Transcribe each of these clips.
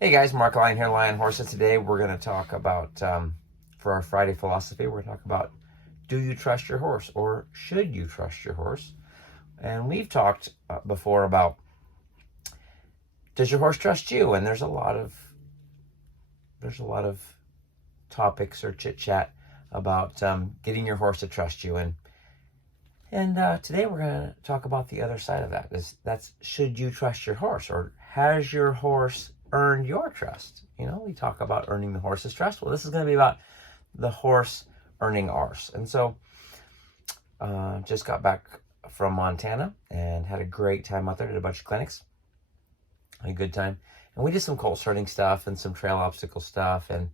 Hey guys, Mark Lyon here, Lion Horses. Today we're going to talk about, for our Friday philosophy, we're going to talk about, do you trust your horse or should you trust your horse? And we've talked before about, does your horse trust you? And there's a lot of topics or chit chat about getting your horse to trust you. And today we're going to talk about the other side of that. That's should you trust your horse, or has your horse earned your trust? You know, we talk about earning the horse's trust. Well, this is going to be about the horse earning ours. And so, just got back from Montana and had a great time out there. Did a bunch of clinics. Had a good time, and we did some colt starting stuff and some trail obstacle stuff, and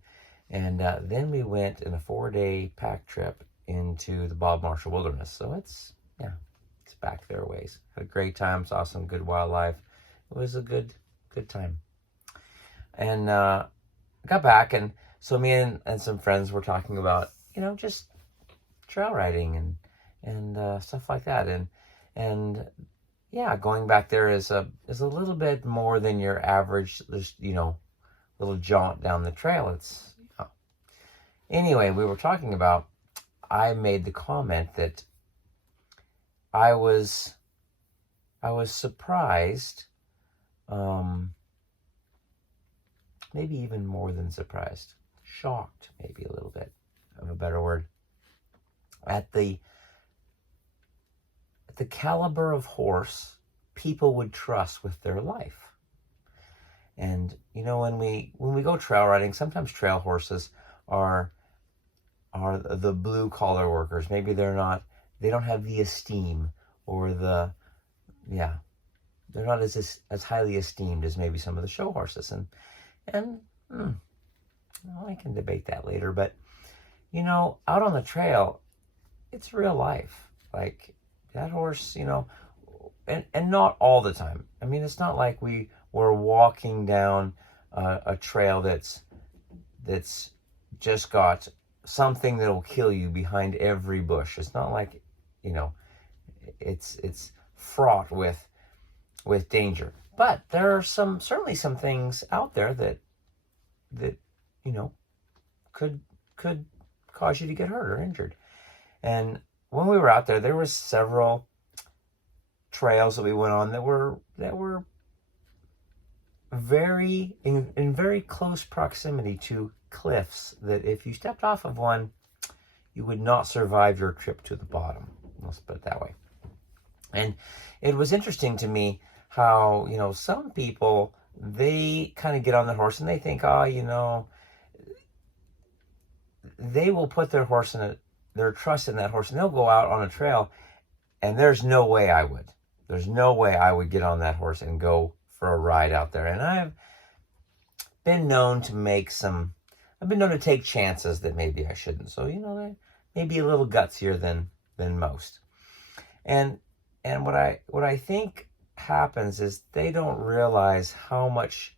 then we went in a 4-day pack trip into the Bob Marshall Wilderness. So it's back there a ways. Had a great time. Saw some good wildlife. It was a good time. And got back, and so me and some friends were talking about, just trail riding and stuff like that. And yeah, going back there is a little bit more than your average, little jaunt down the trail. It's anyway, we were talking about, I made the comment that I was surprised, maybe even more than surprised, shocked, maybe a little bit of a better word, at the caliber of horse people would trust with their life. And when we go trail riding, sometimes trail horses are the blue collar workers. Maybe they don't have the esteem, or they're not as highly esteemed as maybe some of the show horses. And I can debate that later, but out on the trail, it's real life. Like that horse, and not all the time. I mean, it's not like we're walking down a trail that's just got something that'll kill you behind every bush. It's not like, it's fraught with danger. But there are certainly some things out there that could cause you to get hurt or injured. And when we were out there were several trails that we went on that were very in very close proximity to cliffs, that if you stepped off of one, you would not survive your trip to the bottom. Let's put it that way. And it was interesting to me how, some people, they kind of get on their horse and they think, they will put their trust in that horse, and they'll go out on a trail, and there's no way I would. There's no way I would get on that horse and go for a ride out there. And I've been known to take chances that maybe I shouldn't. So, maybe a little gutsier than most. And what I think happens is they don't realize how much,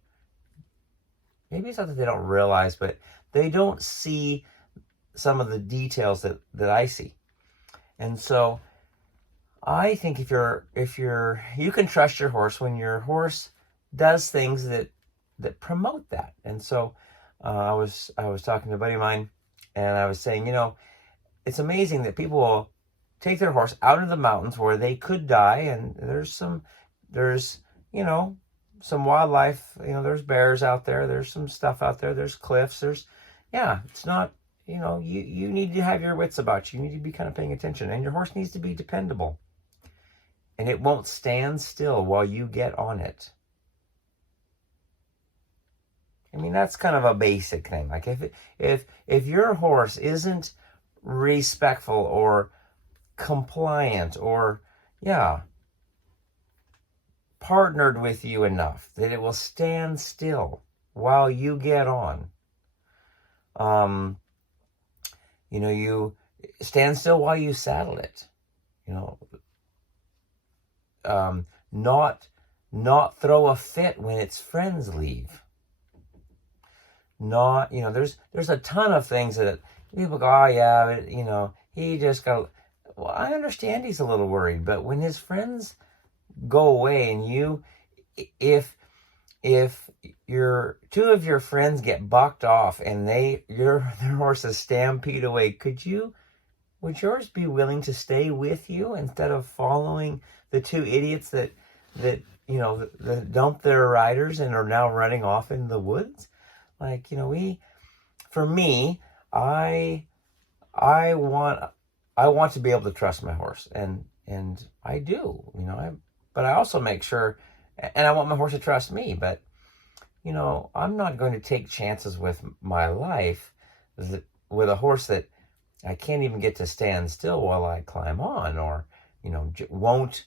maybe it's not that they don't realize, but they don't see some of the details that I see. And so I think if you can trust your horse when your horse does things that promote that. And so I was talking to a buddy of mine, and I was saying, it's amazing that people will take their horse out of the mountains where they could die, and there's some wildlife, there's bears out there, there's some stuff out there, there's cliffs, it's not, you need to have your wits about you. You need to be kind of paying attention, and your horse needs to be dependable, and it won't stand still while you get on it. I mean, that's kind of a basic thing. Like if your horse isn't respectful or compliant or partnered with you enough that it will stand still while you get on, you stand still while you saddle it, not throw a fit when its friends leave. Not, there's a ton of things that people go, oh yeah, but, he just got, well, I understand he's a little worried, but when his friends go away and if your two of your friends get bucked off and their horses stampede away, would yours be willing to stay with you instead of following the two idiots that that dumped their riders and are now running off in the woods? Like, for me, I want to be able to trust my horse, and I do, but I also make sure, and I want my horse to trust me, but I'm not going to take chances with my life with a horse that I can't even get to stand still while I climb on, or won't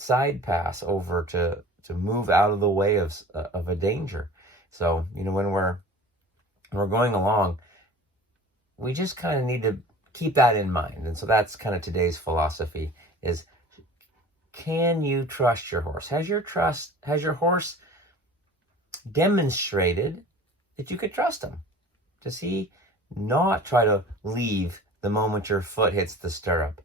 side pass over to move out of the way of a danger. So when we're going along, we just kind of need to keep that in mind. And so that's kind of today's philosophy: is, can you trust your horse? Has your horse demonstrated that you could trust him? Does he not try to leave the moment your foot hits the stirrup?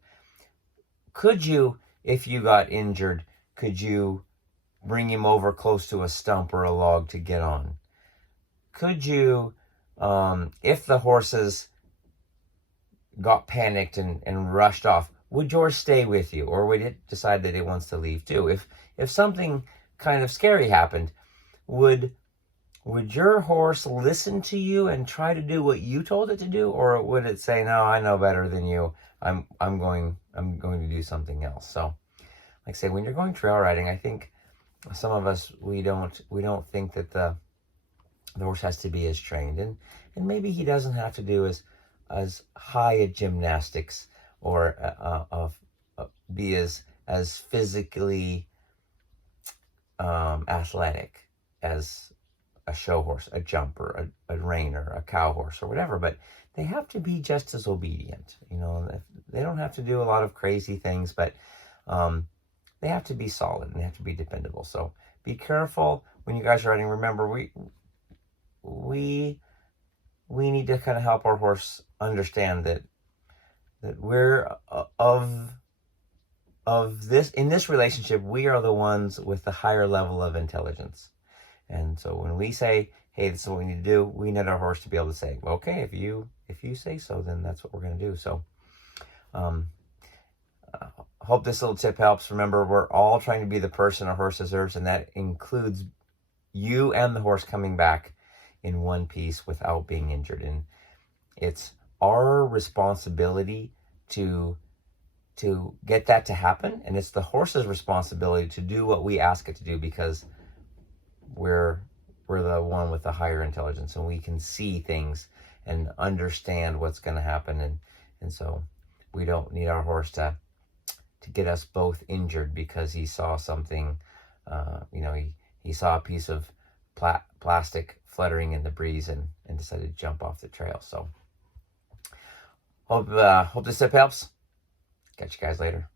Could you, if you got injured, could you bring him over close to a stump or a log to get on? Could you, if the horses got panicked and rushed off, would yours stay with you, or would it decide that it wants to leave too? If something kind of scary happened, would your horse listen to you and try to do what you told it to do, or would it say, "No, I know better than you. I'm going to do something else"? So, like I say, when you're going trail riding, I think some of us, we don't think that the horse has to be as trained, and maybe he doesn't have to do as high a gymnastics, or be as physically athletic as a show horse, a jumper, a reiner, a cow horse, or whatever. But they have to be just as obedient. They don't have to do a lot of crazy things, but they have to be solid and they have to be dependable. So be careful when you guys are riding. Remember, we need to kind of help our horse understand that we're of this, in this relationship, we are the ones with the higher level of intelligence. And so when we say, "Hey, this is what we need to do," we need our horse to be able to say, "Okay, if you say so, then that's what we're going to do." So hope this little tip helps. Remember, we're all trying to be the person our horse deserves, and that includes you and the horse coming back in one piece without being injured. And it's our responsibility to get that to happen, and it's the horse's responsibility to do what we ask it to do, because we're the one with the higher intelligence, and we can see things and understand what's going to happen, and so we don't need our horse to get us both injured because he saw something, he saw a piece of plastic fluttering in the breeze and decided to jump off the trail. So hope this tip helps. Catch you guys later.